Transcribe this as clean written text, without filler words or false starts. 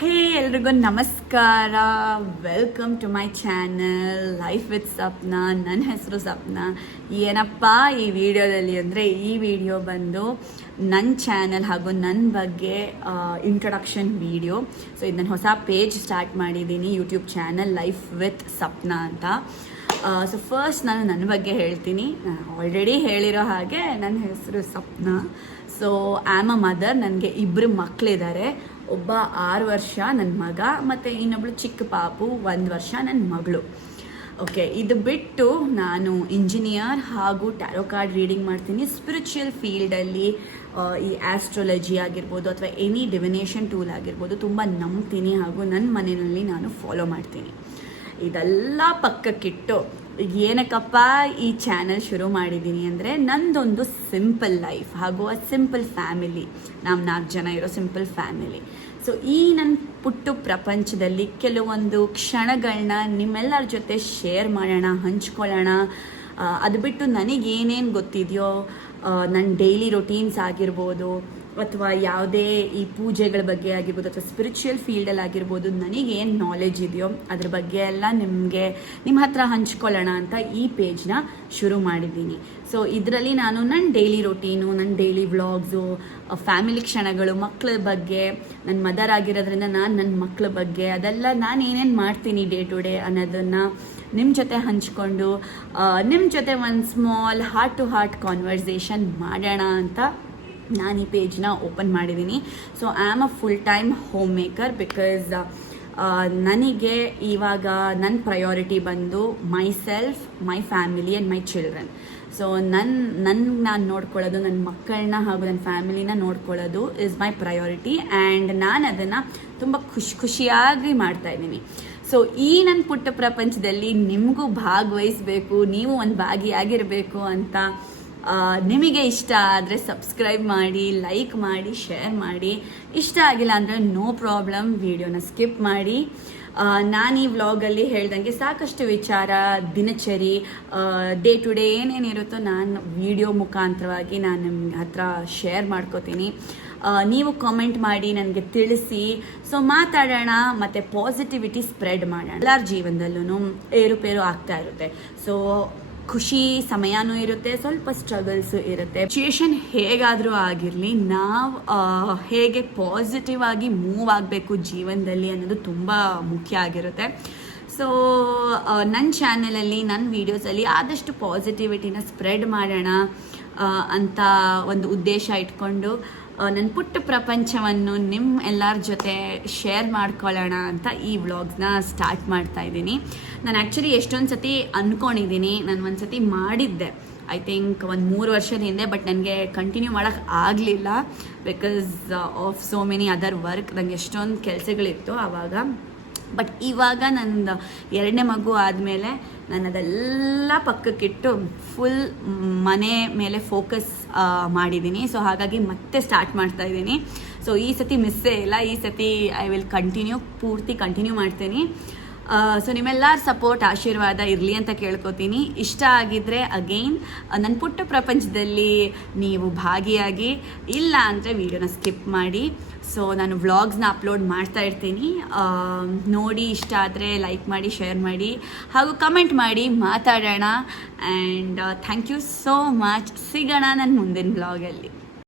ಹೇ ಎಲ್ರಿಗೂ ನಮಸ್ಕಾರ. Welcome to my channel life with Sapna. ನನ್ನ ಹೆಸರು ಸಪ್ನಾ. ಏನಪ್ಪ ಈ ವಿಡಿಯೋದಲ್ಲಿ ಅಂದರೆ ಈ ವಿಡಿಯೋ ಬಂದು ನನ್ನ ಚಾನಲ್ ಹಾಗೂ ನನ್ನ ಬಗ್ಗೆ ಇಂಟ್ರೊಡಕ್ಷನ್ ವಿಡಿಯೋ. ಸೊ ಇದು ನಾನು ಹೊಸ ಪೇಜ್ ಸ್ಟಾರ್ಟ್ ಮಾಡಿದ್ದೀನಿ, YouTube channel life with Sapna ಅಂತ. ಸೊ ಫಸ್ಟ್ ನಾನು ನನ್ನ ಬಗ್ಗೆ ಹೇಳ್ತೀನಿ. ನಾನು ಆಲ್ರೆಡಿ ಹೇಳಿರೋ ಹಾಗೆ ನನ್ನ ಹೆಸರು Sapna. So I am a mother. ನನಗೆ 2 ಮಕ್ಕಳಿದ್ದಾರೆ. ಒಬ್ಬ 6 ವರ್ಷ ನನ್ನ ಮಗ, ಮತ್ತು ಇನ್ನೊಬ್ಳು ಚಿಕ್ಕ ಪಾಪು 1 ವರ್ಷ ನನ್ನ ಮಗಳು. ಓಕೆ, ಇದು ಬಿಟ್ಟು ನಾನು ಇಂಜಿನಿಯರ್ ಹಾಗೂ ಟ್ಯಾರೋ ಕಾರ್ಡ್ ರೀಡಿಂಗ್ ಮಾಡ್ತೀನಿ. ಸ್ಪಿರಿಚುವಲ್ ಫೀಲ್ಡಲ್ಲಿ ಈ ಆಸ್ಟ್ರಾಲಜಿ ಆಗಿರ್ಬೋದು ಅಥವಾ ಎನಿ ಡಿವಿನೇಷನ್ ಟೂಲ್ ಆಗಿರ್ಬೋದು ತುಂಬ ನಂಬ್ತೀನಿ ಹಾಗೂ ನನ್ನ ಮನೆಯಲ್ಲಿ ನಾನು ಫಾಲೋ ಮಾಡ್ತೀನಿ. ಇದೆಲ್ಲ ಪಕ್ಕಕ್ಕಿಟ್ಟು ಏನಕ್ಕಪ್ಪ ಈ ಚಾನಲ್ ಶುರು ಮಾಡಿದ್ದೀನಿ ಅಂದರೆ ನಂದೊಂದು ಸಿಂಪಲ್ ಲೈಫ್ ಹಾಗೂ ಆ ಸಿಂಪಲ್ ಫ್ಯಾಮಿಲಿ. ನಾವು 4 ಜನ ಇರೋ ಸಿಂಪಲ್ ಫ್ಯಾಮಿಲಿ. ಸೊ ಈ ನನ್ನ ಪುಟ್ಟು ಪ್ರಪಂಚದಲ್ಲಿ ಕೆಲವೊಂದು ಕ್ಷಣಗಳನ್ನ ನಿಮ್ಮೆಲ್ಲರ ಜೊತೆ ಶೇರ್ ಮಾಡೋಣ, ಹಂಚ್ಕೊಳ್ಳೋಣ. ಅದು ಬಿಟ್ಟು ನನಗೇನೇನು ಗೊತ್ತಿದೆಯೋ, ನನ್ನ ಡೈಲಿ ರೊಟೀನ್ಸ್ ಆಗಿರ್ಬೋದು ಅಥವಾ ಯಾವುದೇ ಈ ಪೂಜೆಗಳ ಬಗ್ಗೆ ಆಗಿರ್ಬೋದು ಅಥವಾ ಸ್ಪಿರಿಚುವಲ್ ಫೀಲ್ಡಲ್ಲಿ ಆಗಿರ್ಬೋದು, ನನಗೇನು ನಾಲೆಜ್ ಇದೆಯೋ ಅದ್ರ ಬಗ್ಗೆ ಎಲ್ಲ ನಿಮ್ಮ ಹತ್ರ ಹಂಚ್ಕೊಳ್ಳೋಣ ಅಂತ ಈ ಪೇಜ್ನ ಶುರು ಮಾಡಿದ್ದೀನಿ. ಸೊ ಇದರಲ್ಲಿ ನಾನು ನನ್ನ ಡೈಲಿ ರೊಟೀನು, ನನ್ನ ಡೈಲಿ ವ್ಲಾಗ್ಸು, ಫ್ಯಾಮಿಲಿ ಕ್ಷಣಗಳು, ಮಕ್ಕಳ ಬಗ್ಗೆ, ನನ್ನ ಮದರ್ ಆಗಿರೋದ್ರಿಂದ ನಾನು ನನ್ನ ಮಕ್ಕಳ ಬಗ್ಗೆ ಅದೆಲ್ಲ ನಾನು ಏನೇನು ಮಾಡ್ತೀನಿ ಡೇ ಟು ಡೇ ಅನ್ನೋದನ್ನು ನಿಮ್ಮ ಜೊತೆ ಹಂಚ್ಕೊಂಡು ನಿಮ್ಮ ಜೊತೆ ಒಂದು small heart to heart conversation ಮಾಡೋಣ ಅಂತ ನಾನು ಈ ಪೇಜ್ನ ಓಪನ್ ಮಾಡಿದ್ದೀನಿ. So I am a full time homemaker because ನನಗೆ ಇವಾಗ ನನ್ನ ಪ್ರಯಾರಿಟಿ ಬಂದು myself, my family and my children. So ನಾನು ನೋಡ್ಕೊಳ್ಳೋದು, ನನ್ನ ಮಕ್ಕಳನ್ನ ಹಾಗೂ ನನ್ನ ಫ್ಯಾಮಿಲಿನ ನೋಡ್ಕೊಳ್ಳೋದು ಇಸ್ ಮೈ ಪ್ರಯಾರಿಟಿ. ಆ್ಯಂಡ್ ನಾನು ಅದನ್ನು ತುಂಬ ಖುಷಿಯಾಗಿ ಮಾಡ್ತಾಯಿದ್ದೀನಿ. ಸೊ ಈ ನನ್ನ ಪುಟ್ಟ ಪ್ರಪಂಚದಲ್ಲಿ ನಿಮಗೂ ಭಾಗವಹಿಸಬೇಕು, ನೀವು ಒಂದು ಭಾಗಿಯಾಗಿರಬೇಕು ಅಂತ ನಿಮಗೆ ಇಷ್ಟ ಆದರೆ ಸಬ್ಸ್ಕ್ರೈಬ್ ಮಾಡಿ, ಲೈಕ್ ಮಾಡಿ, ಶೇರ್ ಮಾಡಿ. ಇಷ್ಟ ಆಗಿಲ್ಲ ಅಂದರೆ ನೋ ಪ್ರಾಬ್ಲಮ್, ವಿಡಿಯೋನ ಸ್ಕಿಪ್ ಮಾಡಿ. ನಾನು ಈ ವ್ಲಾಗಲ್ಲಿ ಹೇಳ್ದಂಗೆ ಸಾಕಷ್ಟು ವಿಚಾರ, ದಿನಚರಿ, ಡೇ ಟು ಡೇ ಏನೇನಿರುತ್ತೋ ನಾನು ವಿಡಿಯೋ ಮುಖಾಂತರವಾಗಿ ನಾನು ನಿಮ್ಮ ಹತ್ರ ಶೇರ್ ಮಾಡ್ಕೋತೀನಿ. ನೀವು ಕಾಮೆಂಟ್ ಮಾಡಿ ನನಗೆ ತಿಳಿಸಿ. ಸೊ ಮಾತಾಡೋಣ ಮತ್ತು ಪಾಸಿಟಿವಿಟಿ ಸ್ಪ್ರೆಡ್ ಮಾಡೋಣ. ಎಲ್ಲರ ಜೀವನದಲ್ಲೂ ಏರುಪೇರು ಆಗ್ತಾ ಇರುತ್ತೆ. ಸೊ ಖುಷಿ ಸಮಯನೂ ಇರುತ್ತೆ, ಸ್ವಲ್ಪ ಸ್ಟ್ರಗಲ್ಸು ಇರುತ್ತೆ. ಸಿಚುಯೇಷನ್ ಹೇಗಾದರೂ ಆಗಿರಲಿ, ನಾವು ಹೇಗೆ ಪಾಸಿಟಿವ್ ಆಗಿ ಮೂವ್ ಆಗಬೇಕು ಜೀವನದಲ್ಲಿ ಅನ್ನೋದು ತುಂಬ ಮುಖ್ಯ ಆಗಿರುತ್ತೆ. ಸೊ ನನ್ನ ಚಾನಲಲ್ಲಿ, ನನ್ನ ವೀಡಿಯೋಸಲ್ಲಿ ಆದಷ್ಟು ಪಾಸಿಟಿವಿಟಿನ ಸ್ಪ್ರೆಡ್ ಮಾಡೋಣ ಅಂತ ಒಂದು ಉದ್ದೇಶ ಇಟ್ಕೊಂಡು ನನ್ನ ಪುಟ್ಟ ಪ್ರಪಂಚವನ್ನು ನಿಮ್ಮ ಎಲ್ಲರ ಜೊತೆ ಶೇರ್ ಮಾಡ್ಕೊಳ್ಳೋಣ ಅಂತ ಈ ವ್ಲಾಗ್ಸ್ನ ಸ್ಟಾರ್ಟ್ ಮಾಡ್ತಾ ಇದ್ದೀನಿ. ನಾನು ಆ್ಯಕ್ಚುಲಿ ಎಷ್ಟೊಂದು ಸತಿ ಅಂದ್ಕೊಂಡಿದ್ದೀನಿ, ನಾನು ಒಂದು ಸತಿ ಮಾಡಿದ್ದೆ ಐ ಥಿಂಕ್ 1-3 ವರ್ಷದ ಹಿಂದೆ. ಬಟ್ ನನಗೆ ಕಂಟಿನ್ಯೂ ಮಾಡೋಕ್ಕೆ ಆಗಲಿಲ್ಲ because of so many other work. ನನಗೆ ಎಷ್ಟೊಂದು ಕೆಲಸಗಳಿತ್ತು ಆವಾಗ. ಬಟ್ ಇವಾಗ ನಂದು 2ನೇ ಮಗು ಆದಮೇಲೆ ನಾನು ಅದೆಲ್ಲ ಪಕ್ಕಕ್ಕಿಟ್ಟು ಫುಲ್ ಮನೆ ಮೇಲೆ ಫೋಕಸ್ ಮಾಡಿದ್ದೀನಿ. ಸೊ ಹಾಗಾಗಿ ಮತ್ತೆ ಸ್ಟಾರ್ಟ್ ಮಾಡ್ತಾ ಇದ್ದೀನಿ. ಸೊ ಈ ಸತಿ ಮಿಸ್ಸೇ ಇಲ್ಲ, ಈ ಸತಿ ಐ ವಿಲ್ ಪೂರ್ತಿ ಕಂಟಿನ್ಯೂ ಮಾಡ್ತೀನಿ. ಸೊ ನಿಮ್ಮೆಲ್ಲರ ಸಪೋರ್ಟ್, ಆಶೀರ್ವಾದ ಇರಲಿ ಅಂತ ಕೇಳ್ಕೊತೀನಿ. ಇಷ್ಟ ಆಗಿದ್ದರೆ ಅಗೈನ್ ನನ್ನ ಪುಟ್ಟ ಪ್ರಪಂಚದಲ್ಲಿ ನೀವು ಭಾಗಿಯಾಗಿ, ಇಲ್ಲ ಅಂದರೆ ವಿಡಿಯೋನ ಸ್ಕಿಪ್ ಮಾಡಿ. ಸೊ ನಾನು ವ್ಲಾಗ್ಸ್ನ ಅಪ್ಲೋಡ್ ಮಾಡ್ತಾ ಇರ್ತೀನಿ, ನೋಡಿ. ಇಷ್ಟ ಆದರೆ ಲೈಕ್ ಮಾಡಿ, ಶೇರ್ ಮಾಡಿ ಹಾಗೂ ಕಮೆಂಟ್ ಮಾಡಿ, ಮಾತಾಡೋಣ. And thank you so much. ಸಿಗೋಣ ನನ್ನ ಮುಂದಿನ ವ್ಲಾಗಲ್ಲಿ.